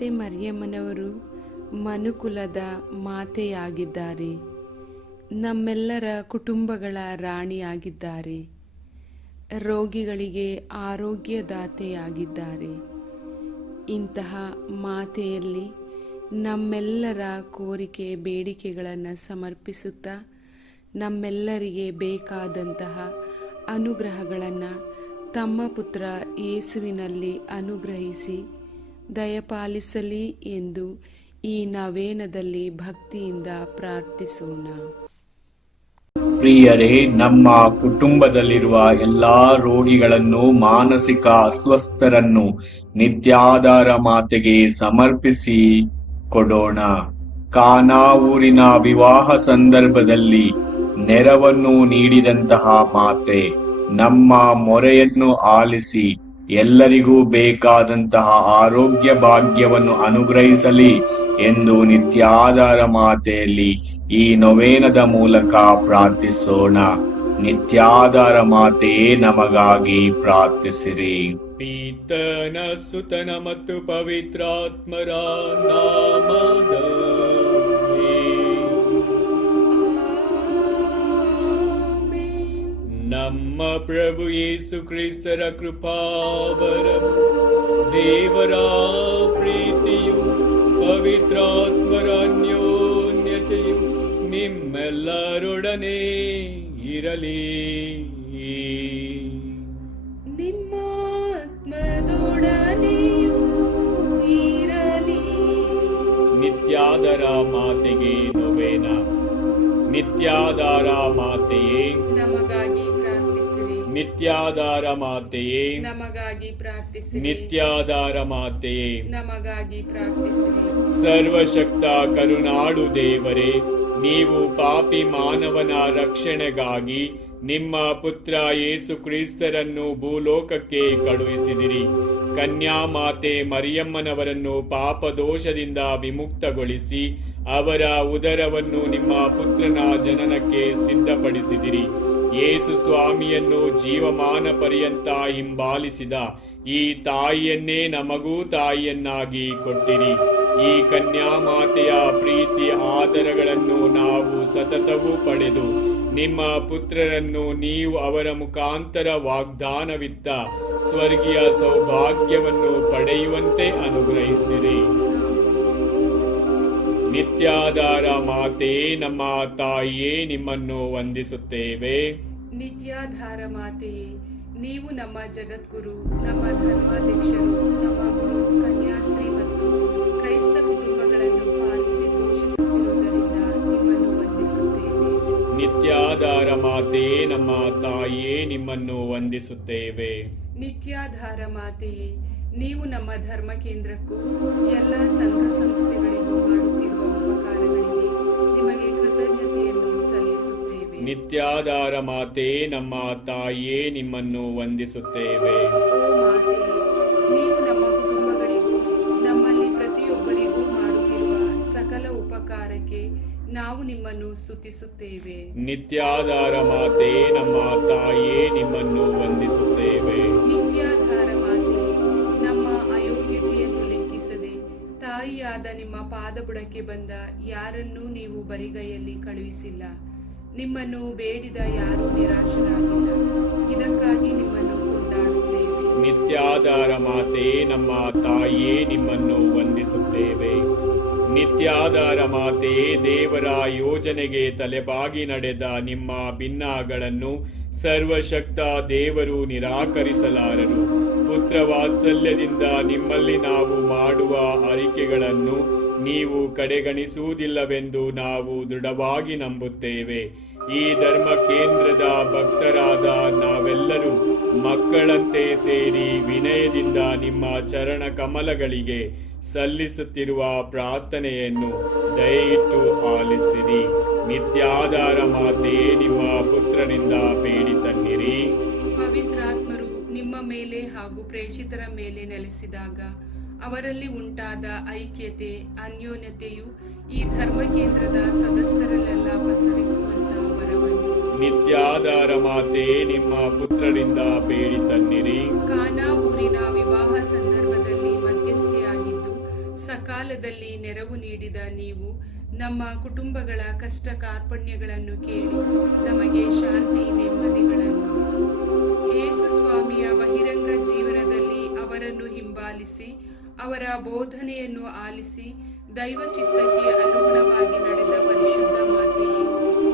ಮಾತೆ ಮರಿಯಮ್ಮನವರು ಮನುಕುಲದ ಮಾತೆಯಾಗಿದ್ದಾರೆ. ನಮ್ಮೆಲ್ಲರ ಕುಟುಂಬಗಳ ರಾಣಿಯಾಗಿದ್ದಾರೆ. ರೋಗಿಗಳಿಗೆ ಆರೋಗ್ಯದಾತೆಯಾಗಿದ್ದಾರೆ. ಇಂತಹ ಮಾತೆಯಲ್ಲಿ ನಮ್ಮೆಲ್ಲರ ಕೋರಿಕೆ ಬೇಡಿಕೆಗಳನ್ನು ಸಮರ್ಪಿಸುತ್ತಾ ನಮ್ಮೆಲ್ಲರಿಗೆ ಬೇಕಾದಂತಹ ಅನುಗ್ರಹಗಳನ್ನು ತಮ್ಮ ಪುತ್ರ ಯೇಸುವಿನಲ್ಲಿ ಅನುಗ್ರಹಿಸಿ ದಯಪಾಲಿಸಲಿ ಎಂದು ಈ ನವೇನದಲ್ಲಿ ಭಕ್ತಿಯಿಂದ ಪ್ರಾರ್ಥಿಸೋಣ. ಪ್ರಿಯರೇ, ನಮ್ಮ ಕುಟುಂಬದಲ್ಲಿರುವ ಎಲ್ಲಾ ರೋಗಿಗಳನ್ನು, ಮಾನಸಿಕ ಅಸ್ವಸ್ಥರನ್ನು ನಿತ್ಯಾಧಾರ ಮಾತೆಗೆ ಸಮರ್ಪಿಸಿ ಕೊಡೋಣ. ಕಾನಾ ಊರಿನ ವಿವಾಹ ಸಂದರ್ಭದಲ್ಲಿ ನೆರವನ್ನು ನೀಡಿದಂತಹ ಮಾತೆ, ನಮ್ಮ ಮೊರೆಯನ್ನು ಆಲಿಸಿ ಎಲ್ಲರಿಗೂ ಬೇಕಾದಂತಹ ಆರೋಗ್ಯ ಭಾಗ್ಯವನ್ನು ಅನುಗ್ರಹಿಸಲಿ ಎಂದು ನಿತ್ಯಾಧಾರ ಮಾತೆಯಲ್ಲಿ ಈ ನೊವೇನದ ಮೂಲಕ ಪ್ರಾರ್ಥಿಸೋಣ. ನಿತ್ಯಾಧಾರ ಮಾತೆಯೇ ನಮಗಾಗಿ ಪ್ರಾರ್ಥಿಸಿರಿ. ಪೀತನ ಸುತನ ಮತ್ತು ಪವಿತ್ರಾತ್ಮರ ನಾಮದಲ್ಲಿ ನಮ್ಮ ಪ್ರಭು ಯೇಸು ಕ್ರಿಸ್ತರ ಕೃಪಾವರವು ದೇವರ ಪ್ರೀತಿಯು ಪವಿತ್ರಾತ್ಮರ ಅನ್ಯೋನ್ಯತೆಯು ನಿಮ್ಮೆಲ್ಲರೊಡನೆ ಇರಲಿ. ನಿಮ್ಮ ಆತ್ಮದೊಡನೆಯೂ ಇರಲಿ. ನಿತ್ಯಾದರ ಮಾತೆಗೆ ನೊವೇನ. ನಿತ್ಯಾದಾರ ಮಾತೆಯೇ ನಿತ್ಯಾಧಾರ ಮಾತೆಯೇ ನಮಗಾಗಿ ಪ್ರಾರ್ಥಿಸಿ ನಿತ್ಯಾಧಾರ ಮಾತೆಯೇ ನಮಗಾಗಿ ಪ್ರಾರ್ಥಿಸಿ ಸರ್ವಶಕ್ತ ಕರುನಾಡು ದೇವರೇ ನೀವು ಪಾಪಿ ಮಾನವನ ರಕ್ಷಣೆಗಾಗಿ ನಿಮ್ಮ ಪುತ್ರ ಯೇಸು ಕ್ರಿಸ್ತರನ್ನು ಭೂಲೋಕಕ್ಕೆ ಕಳುಹಿಸಿದಿರಿ. ಕನ್ಯಾ ಮಾತೆ ಮರಿಯಮ್ಮನವರನ್ನು ಪಾಪದೋಷದಿಂದ ವಿಮುಕ್ತಗೊಳಿಸಿ ಅವರ ಉದರವನ್ನು ನಿಮ್ಮ ಪುತ್ರನ ಜನನಕ್ಕೆ ಸಿದ್ಧಪಡಿಸಿದಿರಿ. ಯೇಸು ಸ್ವಾಮಿಯನ್ನು ಜೀವಮಾನ ಪರ್ಯಂತ ಹಿಂಬಾಲಿಸಿದ, ಈ ತಾಯಿಯನ್ನೇ ನಮಗೂ ತಾಯಿಯನ್ನಾಗಿ ಕೊಟ್ಟಿರಿ. ಈ ಕನ್ಯಾಮಾತೆಯ ಪ್ರೀತಿ ಆದರಗಳನ್ನು ನಾವು ಸತತವೂ ಪಡೆದು, ನಿಮ್ಮ ಪುತ್ರರನ್ನು ನೀವು ಅವರ ಮುಖಾಂತರ ವಾಗ್ದಾನವಿತ್ತ, ಸ್ವರ್ಗೀಯ ಸೌಭಾಗ್ಯವನ್ನು ಪಡೆಯುವಂತೆ ಅನುಗ್ರಹಿಸಿರಿ. ನಿತ್ಯಾಧಾರ ಮಾತೆ ನಮ್ಮ ತಾಯಿಯೇ ನಿಮ್ಮನ್ನು ವಂದಿಸುತ್ತೇವೆ. ನಿತ್ಯಾಧಾರ ಮಾತೆಯೇ ನೀವು ನಮ್ಮ ಜಗದ್ಗುರು ನಮ್ಮ ಧರ್ಮಾಧ್ಯಕ್ಷರು ನಮ್ಮ ಗುರು ಕನ್ಯಾಸ್ತ್ರೀ ಮತ್ತು ಕ್ರೈಸ್ತ ಕುಟುಂಬಗಳನ್ನು ಪಾಲಿಸಿ ಪೋಷಿಸುತ್ತಿರುವುದರಿಂದ ನಿಮ್ಮನ್ನು ವಂದಿಸುತ್ತೇವೆ. ನಿತ್ಯಾಧಾರ ಮಾತೆ ನಮ್ಮ ತಾಯಿಯೇ ನಿಮ್ಮನ್ನು ವಂದಿಸುತ್ತೇವೆ. ನಿತ್ಯಾಧಾರ ಮಾತೆಯೇ ನೀವು ನಮ್ಮ ಧರ್ಮ ಕೇಂದ್ರಕ್ಕೂ ಎಲ್ಲ ಸಂಘ ಸಂಸ್ಥೆಗಳಿಗೂ ಮಾಡುತ್ತಿರುವ ಉಪಕಾರಗಳಿಗೆ ನಿಮಗೆ ಕೃತಜ್ಞತೆಯನ್ನು ಸಲ್ಲಿಸುತ್ತೇವೆ. ನಿತ್ಯಾಧಾರ ಮಾತೆ ನಮ್ಮ ತಾಯಿಯೇ ನಿಮ್ಮನ್ನು ವಂದಿಸುತ್ತೇವೆ. ಓ ಮಾತೆಯೇ ನೀವು ನಮ್ಮ ಕುಟುಂಬಗಳಿಗೂ ನಮ್ಮಲ್ಲಿ ಪ್ರತಿಯೊಬ್ಬರಿಗೂ ಮಾಡುತ್ತಿರುವ ಸಕಲ ಉಪಕಾರಕ್ಕೆ ನಾವು ನಿಮ್ಮನ್ನು ಸ್ತುತಿಸುತ್ತೇವೆ. ನಿತ್ಯಾಧಾರ ಮಾತೆ ನಮ್ಮ ತಾಯಿಯೇ ಪಾದಬುಡಕ್ಕೆ ಬಂದ ಯಾರನ್ನೂ ನೀವು ಬರಿಗೈಯಲ್ಲಿ ಕಳುಹಿಸಿಲ್ಲ. ನಿಮ್ಮನ್ನು ಬೇಡಿದ ಯಾರೂ ನಿರಾಶರಾಗಿಲ್ಲ. ಇದಕ್ಕಾಗಿ ನಿಮ್ಮನ್ನು ನಿತ್ಯಾಧಾರ ಮಾತೇ, ನಮ್ಮ ತಾಯಿಯೇ ನಿಮ್ಮನ್ನು ವಂದಿಸುತ್ತೇವೆ. ನಿತ್ಯಾಧಾರ ಮಾತೆ, ದೇವರ ಯೋಜನೆಗೆ ತಲೆಬಾಗಿ ನಡೆದ ನಿಮ್ಮ ಭಿನ್ನಗಳನ್ನು ಸರ್ವಶಕ್ತ ದೇವರು ನಿರಾಕರಿಸಲಾರರು. ಪುತ್ರ ವಾತ್ಸಲ್ಯದಿಂದ ನಿಮ್ಮಲ್ಲಿ ನಾವು ಮಾಡುವ ಅರಿಕೆಗಳನ್ನು ನೀವು ಕಡೆಗಣಿಸುವುದಿಲ್ಲವೆಂದು ನಾವು ದೃಢವಾಗಿ ನಂಬುತ್ತೇವೆ. ಈ ಧರ್ಮ ಕೇಂದ್ರದ ಭಕ್ತರಾದ ನಾವೆಲ್ಲರೂ ಮಕ್ಕಳಂತೆ ಸೇರಿ ವಿನಯದಿಂದ ನಿಮ್ಮ ಚರಣ ಕಮಲಗಳಿಗೆ ಸಲ್ಲಿಸುತ್ತಿರುವ ಪ್ರಾರ್ಥನೆಯನ್ನು ದಯವಿಟ್ಟು ಆಲಿಸಿರಿ. ನಿತ್ಯಾಧಾರ ಮಾತೆಯೇ ನಿಮ್ಮ ಪುತ್ರನಿಂದ ಬೇಡಿ ತನ್ನಿರಿ. ಪವಿತ್ರಾತ್ಮರು ನಿಮ್ಮ ಮೇಲೆ ಹಾಗೂ ಪ್ರೇಷಿತರ ಮೇಲೆ ನೆಲೆಸಿದಾಗ ಅವರಲ್ಲಿ ಉಂಟಾದ ಐಕ್ಯತೆ ಅನ್ಯೋನ್ಯತೆಯು ಈ ಧರ್ಮ ಕೇಂದ್ರದ ಸದಸ್ಯರಲ್ಲೆಲ್ಲ ಪಸರಿಸುವಂತ ವರವನ್ನು. ನಿತ್ಯಾಧಾರ ಮಾತೆ ನಿಮ್ಮ ಪುತ್ರರಿಂದ ಬೇಡಿ ತನ್ನಿರಿ ಕಾನಾ ಊರಿನ ವಿವಾಹ ಸಂದರ್ಭದಲ್ಲಿ ಮಧ್ಯಸ್ಥೆಯಾಗಿದ್ದು ಸಕಾಲದಲ್ಲಿ ನೆರವು ನೀಡಿದ ನೀವು ನಮ್ಮ ಕುಟುಂಬಗಳ ಕಷ್ಟ ಕಾರ್ಪಣ್ಯಗಳನ್ನು ಕೇಳಿ ನಮಗೆ ಶಾಂತಿ ನೆಮ್ಮದಿಗಳನ್ನು. ಯೇಸು ಸ್ವಾಮಿಯ ಬಹಿರಂಗ ಜೀವನದಲ್ಲಿ ಅವರನ್ನು ಹಿಂಬಾಲಿಸಿ ಅವರ ಬೋಧನೆಯನ್ನು ಆಲಿಸಿ ದೈವ ಚಿತ್ತಕ್ಕೆ ಅನುಗುಣವಾಗಿ ನಡೆದ ಪರಿಶುದ್ಧ ಮಾತೆಯೇ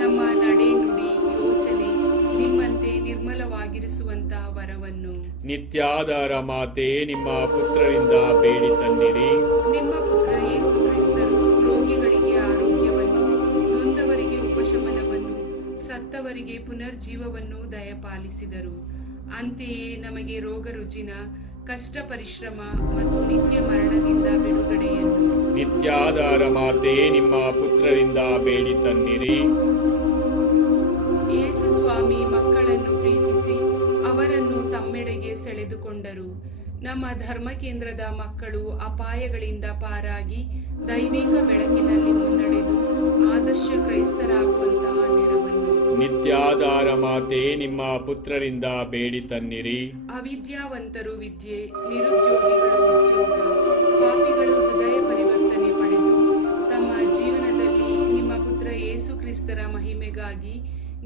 ನಮ್ಮ ನಡೆ ನುಡಿ ಯೋಚನೆ ನಿಮ್ಮಂತೆ ನಿರ್ಮಲವಾಗಿರಿಸುವಂತಹ ವರವನ್ನು. ನಿತ್ಯಾಧಾರ ಮಾತೆ ನಿಮ್ಮ ಪುತ್ರರಿಂದ ಬೇಡಿ ತನ್ನಿರಿ. ನಿಮ್ಮ ಪುತ್ರ ಯೇಸು ಕ್ರಿಸ್ತರು ರೋಗಿಗಳಿಗೆ ಆರೋಗ್ಯವನ್ನು ನೊಂದವರಿಗೆ ಉಪಶಮನವನ್ನು ಸತ್ತವರಿಗೆ ಪುನರ್ಜೀವವನ್ನು ದಯಪಾಲಿಸಿದರು. ಅಂತೆಯೇ ನಮಗೆ ರೋಗ ರುಜಿನ ಕಷ್ಟ ಪರಿಶ್ರಮ ಮತ್ತು ನಿತ್ಯ ಮರಣದಿಂದ ಬಿಡುಗಡೆಯನ್ನು. ನಿತ್ಯಾಧಾರ ಮಾತೆ ನಿಮ್ಮ ಪುತ್ರರಿಂದ ಬೇಡಿ ತನ್ನಿರಿ. ಯೇಸು ಸ್ವಾಮಿ ಮಕ್ಕಳನ್ನು ಪ್ರೀತಿಸಿ ಅವರನ್ನು ತಮ್ಮೆಡೆಗೆ ಸೆಳೆದುಕೊಂಡರು. ನಮ್ಮ ಧರ್ಮ ಕೇಂದ್ರದ ಮಕ್ಕಳು ಅಪಾಯಗಳಿಂದ ಪಾರಾಗಿ ದೈವಿಕ ಬೆಳಕಿನಲ್ಲಿ ಮುನ್ನಡೆದು ಆದರ್ಶ ಕ್ರೈಸ್ತರಾಗುವಂತಹ ನೆರವನ್ನು ನಿತ್ಯಾಧಾರ ಮಾತೆ ನಿಮ್ಮ ಪುತ್ರರಿಂದ ಬೇಡಿ ತನ್ನಿರಿ. ಅವಿದ್ಯಾವಂತರು ವಿದ್ಯೆ ನಿರುದ್ಯೋಗಿಗಳು ಉದ್ಯೋಗ ಪಾಪಿಗಳು ಹೃದಯ ಪರಿವರ್ತನೆ ಪಡೆದು ತಮ್ಮ ಜೀವನದಲ್ಲಿ ನಿಮ್ಮ ಪುತ್ರ ಯೇಸು ಕ್ರಿಸ್ತರ ಮಹಿಮೆಗಾಗಿ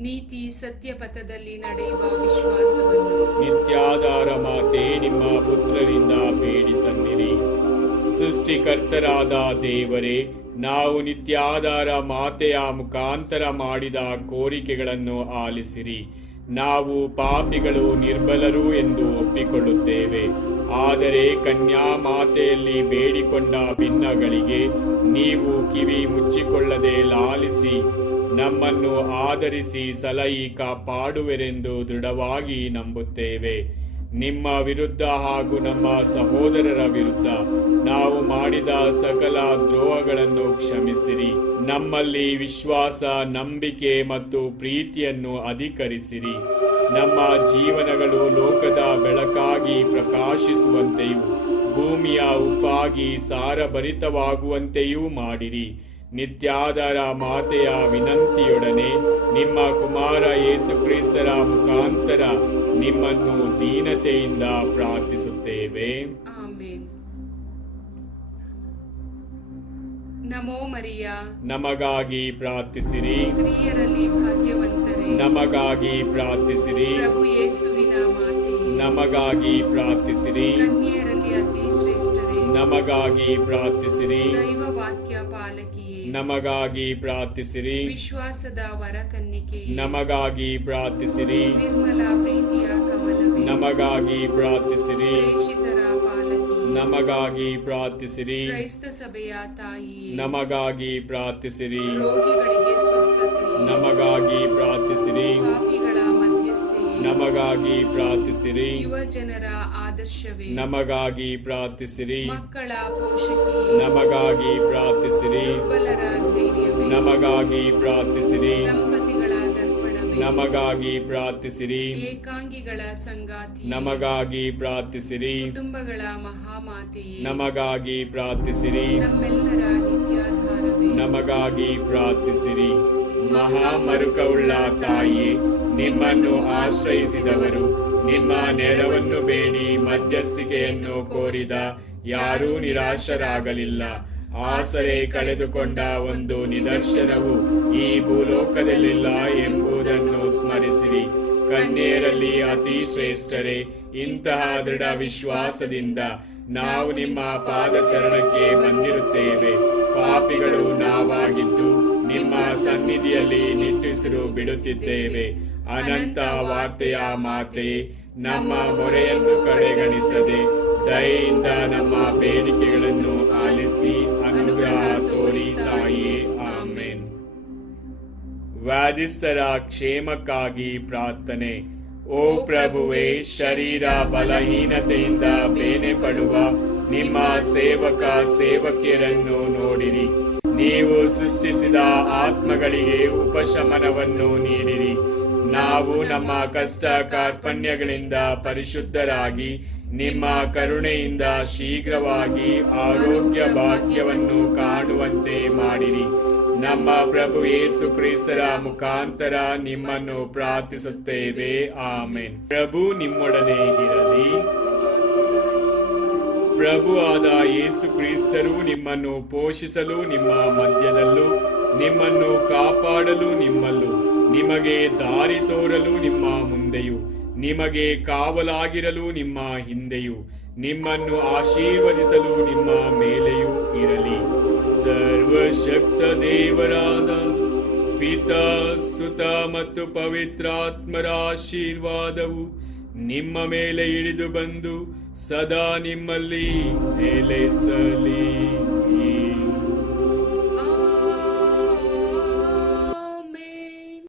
ನೀತಿ ಸತ್ಯ ಪಥದಲ್ಲಿ ನಡೆಯುವ ವಿಶ್ವಾಸವನ್ನು ನಿತ್ಯಾಧಾರ ಮಾತೆ ನಿಮ್ಮ ಪುತ್ರರಿಂದ ಬೇಡಿ ತನ್ನಿರಿ. ಸೃಷ್ಟಿಕರ್ತರಾದ ದೇವರೇ, ನಾವು ನಿತ್ಯಾಧಾರ ಮಾತೆಯ ಮುಖಾಂತರ ಮಾಡಿದ ಕೋರಿಕೆಗಳನ್ನು ಆಲಿಸಿರಿ. ನಾವು ಪಾಪಿಗಳು ನಿರ್ಬಲರು ಎಂದು ಒಪ್ಪಿಕೊಳ್ಳುತ್ತೇವೆ. ಆದರೆ ಕನ್ಯಾ ಮಾತೆಯಲ್ಲಿ ಬೇಡಿಕೊಂಡ ಭಿನ್ನಗಳಿಗೆ ನೀವು ಕಿವಿ ಮುಚ್ಚಿಕೊಳ್ಳದೆ ಲಾಲಿಸಿ, ನಮ್ಮನ್ನು ಆಧರಿಸಿ ಸಲಹಿ ಕಾಪಾಡುವೆರೆಂದು ದೃಢವಾಗಿ ನಂಬುತ್ತೇವೆ. ನಿಮ್ಮ ವಿರುದ್ಧ ಹಾಗೂ ನಮ್ಮ ಸಹೋದರರ ವಿರುದ್ಧ ನಾವು ಮಾಡಿದ ಸಕಲ ದ್ರೋಹಗಳನ್ನು ಕ್ಷಮಿಸಿರಿ. ನಮ್ಮಲ್ಲಿ ವಿಶ್ವಾಸ, ನಂಬಿಕೆ ಮತ್ತು ಪ್ರೀತಿಯನ್ನು ಅಧಿಕರಿಸಿರಿ. ನಮ್ಮ ಜೀವನಗಳು ಲೋಕದ ಬೆಳಕಾಗಿ ಪ್ರಕಾಶಿಸುವಂತೆಯೂ ಭೂಮಿಯ ಉಪ್ಪಾಗಿ ಸಾರಭರಿತವಾಗುವಂತೆಯೂ ಮಾಡಿರಿ. ನಿತ್ಯಾಧಾರ ಮಾತೆಯ ವಿನಂತಿಯೊಡನೆ ನಿಮ್ಮ ಕುಮಾರ ಯೇಸು ಕ್ರಿಸ್ತರ ಮುಖಾಂತರ ನಿಮ್ಮನ್ನು ದೀನತೆಯಿಂದ ಪ್ರಾರ್ಥಿಸುತ್ತೇವೆ. ನಮೋ ಮರಿಯ. ನಮಗಾಗಿ ಪ್ರಾರ್ಥಿಸಿರಿ. ಸ್ತ್ರೀಯರಲ್ಲಿ ಭಾಗ್ಯವಂತರೇ. ನಮಗಾಗಿ ಪ್ರಾರ್ಥಿಸಿರಿ. ಪ್ರಭು ಯೇಸುವಿನ ಮಾತೆ. ನಮಗಾಗಿ ಪ್ರಾರ್ಥಿಸಿರಿ. ಕನ್ಯೆಯರಲ್ಲಿ ಅತಿ ಶ್ರೇಷ್ಠರೇ. ನಮಗಾಗಿ ಪ್ರಾರ್ಥಿಸಿರಿ. ದೈವ ವಾಕ್ಯ ನಮಗಾಗಿ ಪ್ರಾರ್ಥಿಸಿರಿ. ವಿಶ್ವಾಸದ ವರ ಕನ್ನಿಕೆಯೇ ನಮಗಾಗಿ ಪ್ರಾರ್ಥಿಸಿರಿ. ನಿರ್ಮಲ ಪ್ರೀತಿಯ ಕಮಲವೇ. ನಮಗಾಗಿ ಪ್ರಾರ್ಥಿಸಿರಿ. ಪ್ರೇಷಿತರ ಪಾಲಕಿ ನಮಗಾಗಿ ಪ್ರಾರ್ಥಿಸಿರಿ. ಕ್ರೈಸ್ತ ಸಭೆಯ ತಾಯಿ ನಮಗಾಗಿ ಪ್ರಾರ್ಥಿಸಿರಿ. ರೋಗಿಗಳಿಗೆ ಸ್ವಸ್ಥತೆ ನಮಗಾಗಿ ಪ್ರಾರ್ಥಿಸಿರಿ. ಪಾಪಿಗಳ ಮಧ್ಯಸ್ಥೆಯೇ. ನಮಗಾಗಿ ಪ್ರಾರ್ಥಿಸಿರಿ. ಯುವ ಜನರ ಆದರ್ಶವೇ. ನಮಗಾಗಿ ಪ್ರಾರ್ಥಿಸಿರಿ. ಮಕ್ಕಳ ಪೋಷಕಿ. ನಮಗಾಗಿ ಪ್ರಾರ್ಥಿಸಿರಿ. ಧೈರ್ಯವೇ ನಮಗಾಗಿ ಪ್ರಾರ್ಥಿಸಿರಿ. ನಮಗಾಗಿ ಪ್ರಾರ್ಥಿಸಿರಿ. ಏಕಾಂಗಿಗಳ ಸಂಗಾತಿ. ನಮಗಾಗಿ ಪ್ರಾರ್ಥಿಸಿರಿ. ಕುಟುಂಬಗಳ ಮಹಾಮಾತೆಯೇ. ನಮಗಾಗಿ ಪ್ರಾರ್ಥಿಸಿರಿ. ನಮ್ಮೆಲ್ಲರ ನಿತ್ಯಾಧಾರವೇ. ನಮಗಾಗಿ ಪ್ರಾರ್ಥಿಸಿರಿ. ಮಹಾಮರುಕವುಳ್ಳ ತಾಯಿ ನಿಮ್ಮನ್ನು ಆಶ್ರಯಿಸಿದವರು ನಿಮ್ಮ ನೆರವನ್ನು ಬೇಡಿ ಮಧ್ಯಸ್ಥಿಕೆಯನ್ನು ಕೋರಿದ ಯಾರೂ ನಿರಾಶರಾಗಲಿಲ್ಲ. ಆಸರೆ ಕಳೆದುಕೊಂಡ ಒಂದು ನಿದರ್ಶನವು ಈ ಭೂಲೋಕದಲ್ಲಿಲ್ಲ ಎಂಬುದನ್ನು ಸ್ಮರಿಸಿರಿ. ಕನ್ಯೆಯರಲ್ಲಿ ಅತಿ ಶ್ರೇಷ್ಠರೇ ಇಂತಹ ದೃಢ ವಿಶ್ವಾಸದಿಂದ ನಾವು ನಿಮ್ಮ ಪಾದಚರಣಕ್ಕೆ ಬಂದಿರುತ್ತೇವೆ. ಪಾಪಿಗಳು ನಾವಾಗಿದ್ದು ನಿಮ್ಮ ಸನ್ನಿಧಿಯಲ್ಲಿ ನಿಟ್ಟುಸಿರು ಬಿಡುತ್ತಿದ್ದೇವೆ. ಅನಂತ ವಾರ್ತೆಯ ಮಾತೆ, ನಮ್ಮ ಮೊರೆಯನ್ನು ಕಡೆಗಣಿಸದೆ ದಯೆಯಿಂದ ನಮ್ಮ ಬೇಡಿಕೆಗಳನ್ನು ಆಲಿಸಿ ವ್ಯಾಧಿಸ್ಥರ ಕ್ಷೇಮಕ್ಕಾಗಿ ಪ್ರಾರ್ಥನೆ. ಓ ಪ್ರಭುವೆ ಶರೀರ ಬಲಹೀನತೆಯಿಂದ ಬೇನೆ ಪಡುವ ನಿಮ್ಮ ಸೇವಕ ಸೇವಕಿಯರನ್ನು ನೋಡಿರಿ. ನೀವು ಸೃಷ್ಟಿಸಿದ ಆತ್ಮಗಳಿಗೆ ಉಪಶಮನವನ್ನು ನೀಡಿರಿ. ನಾವು ನಮ್ಮ ಕಷ್ಟ ಕಾರ್ಪಣ್ಯಗಳಿಂದ ಪರಿಶುದ್ಧರಾಗಿ ನಿಮ್ಮ ಕರುಣೆಯಿಂದ ಶೀಘ್ರವಾಗಿ ಆರೋಗ್ಯ ಭಾಗ್ಯವನ್ನು ಕಾಣುವಂತೆ ಮಾಡಿರಿ. ನಮ್ಮ ಪ್ರಭು ಯೇಸು ಕ್ರಿಸ್ತರ ಮುಖಾಂತರ ನಿಮ್ಮನ್ನು ಪ್ರಾರ್ಥಿಸುತ್ತೇವೆ. ಆಮೇನ್. ಪ್ರಭು ನಿಮ್ಮೊಡನೆ ಇರಲಿ. ಪ್ರಭು ಆದ ಯೇಸು ಕ್ರಿಸ್ತರು ನಿಮ್ಮನ್ನು ಪೋಷಿಸಲು ನಿಮ್ಮ ಮಧ್ಯದಲ್ಲೂ, ನಿಮ್ಮನ್ನು ಕಾಪಾಡಲು ನಿಮ್ಮಲ್ಲೂ, ನಿಮಗೆ ದಾರಿ ತೋರಲು ನಿಮ್ಮ ಮುಂದೆಯೂ, ನಿಮಗೆ ಕಾವಲಾಗಿರಲು ನಿಮ್ಮ ಹಿಂದೆಯೂ, ನಿಮ್ಮನ್ನು ಆಶೀರ್ವದಿಸಲು ನಿಮ್ಮ ಮೇಲೆಯೂ ಇರಲಿ. ಸರ್ವಶಕ್ತ ದೇವರಾದ ಪಿತಾ ಸುತ ಮತ್ತು ಪವಿತ್ರಾತ್ಮರ ಆಶೀರ್ವಾದವು ನಿಮ್ಮ ಮೇಲೆ ಇಳಿದು ಬಂದು ಸದಾ ನಿಮ್ಮಲ್ಲಿ ನೆಲೆಸಲಿ.